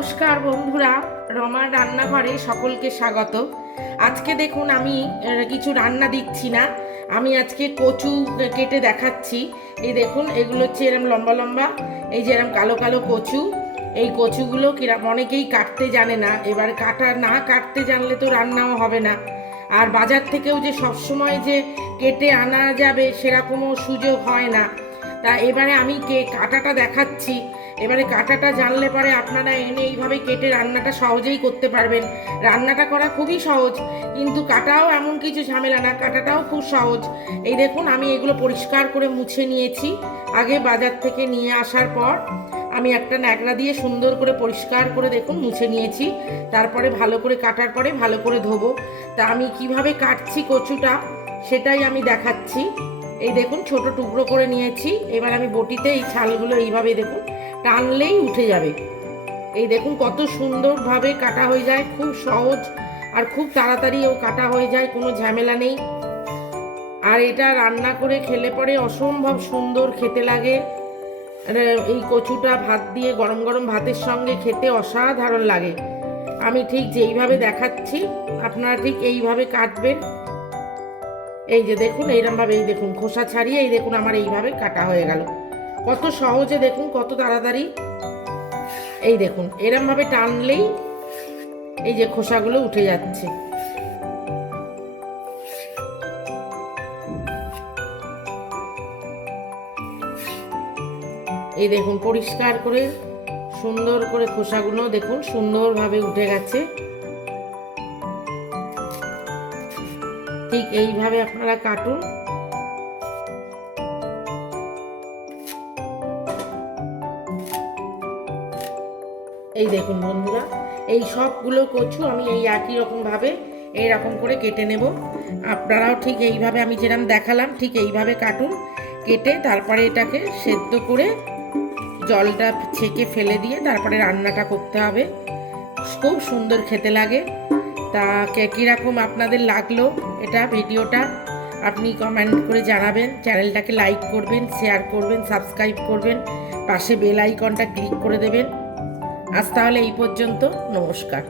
নমস্কার বন্ধুরা, রমার রান্নাঘরে সকলকে স্বাগত। আজকে দেখুন আমি কিছু রান্না দিচ্ছি না, আমি আজকে কচু কেটে দেখাচ্ছি। এই দেখুন, এগুলো হচ্ছে এরম লম্বা লম্বা, এই যে এরম কালো কালো কচু। এই কচুগুলো কিরম অনেকেই কাটতে জানে না, এবার কাটতে জানলে তো রান্নাও হবে না। আর বাজার থেকেও যে সবসময় যে কেটে আনা যাবে সেরকমও সুযোগ হয় না। তা এবারে আমি কাটাটা দেখাচ্ছি। এবারে কাটাটা জানলে পরে আপনারা এনে এইভাবে কেটে রান্নাটা সহজেই করতে পারবেন। রান্নাটা করা খুবই সহজ, কিন্তু কাটাও এমন কিছু ঝামেলা না, কাটাটাও খুব সহজ। এই দেখুন, আমি এগুলো পরিষ্কার করে মুছে নিয়েছি। আগে বাজার থেকে নিয়ে আসার পর আমি একটা ন্যাকড়া দিয়ে সুন্দর করে পরিষ্কার করে দেখুন মুছে নিয়েছি। তারপরে ভালো করে কাটার পরে ভালো করে ধোবো। তা আমি কিভাবে কাটছি কচুটা সেটাই আমি দেখাচ্ছি। এই দেখুন, ছোট টুকরো করে নিয়েছি। এবার আমি বটিতে এই ছালগুলো এইভাবে দেখুন টানলেই উঠে যাবে। এই দেখুন কত সুন্দরভাবে কাটা হয়ে যায়, খুব সহজ আর খুব তাড়াতাড়িও কাটা হয়ে যায়, কোনো ঝামেলা নেই। আর এটা রান্না করে খেলে পরে অসম্ভব সুন্দর খেতে লাগে। এই কচুটা ভাত দিয়ে গরম গরম ভাতের সঙ্গে খেতে অসাধারণ লাগে। আমি ঠিক যেইভাবে দেখাচ্ছি আপনারা ঠিক এইভাবে কাটবেন। এই যে দেখুন এইরকমভাবে, এই দেখুন খোসা ছাড়িয়ে, এই দেখুন আমার এইভাবে কাটা হয়ে গেল। কত সহজে দেখুন, কত তাড়াতাড়ি। এই দেখুন এরমভাবে টানলেই এই যে খোসাগুলো উঠে যাচ্ছে। এই দেখুন পরিষ্কার করে সুন্দর করে খোসাগুলো দেখুন সুন্দরভাবে উঠে গেছে। ঠিক এইভাবে আপনারা কাটুন। এই দেখুন বন্ধুরা, এই সবগুলো কচু আমি এই একই রকমভাবে এইরকম করে কেটে নেব। আপনারাও ঠিক এইভাবে আমি যেরকম দেখালাম ঠিক এইভাবে কাটুন। কেটে তারপরে এটাকে সেদ্ধ করে জলটা ছেঁকে ফেলে দিয়ে তারপরে রান্নাটা করতে হবে। খুব সুন্দর খেতে লাগে। তা কীরকম আপনাদের লাগলো এটা ভিডিওটা আপনি কমেন্ট করে জানাবেন। চ্যানেলটাকে লাইক করবেন, শেয়ার করবেন, সাবস্ক্রাইব করবেন, পাশে বেল আইকনটা ক্লিক করে দেবেন। আজ তাহলে এই পর্যন্ত, নমস্কার।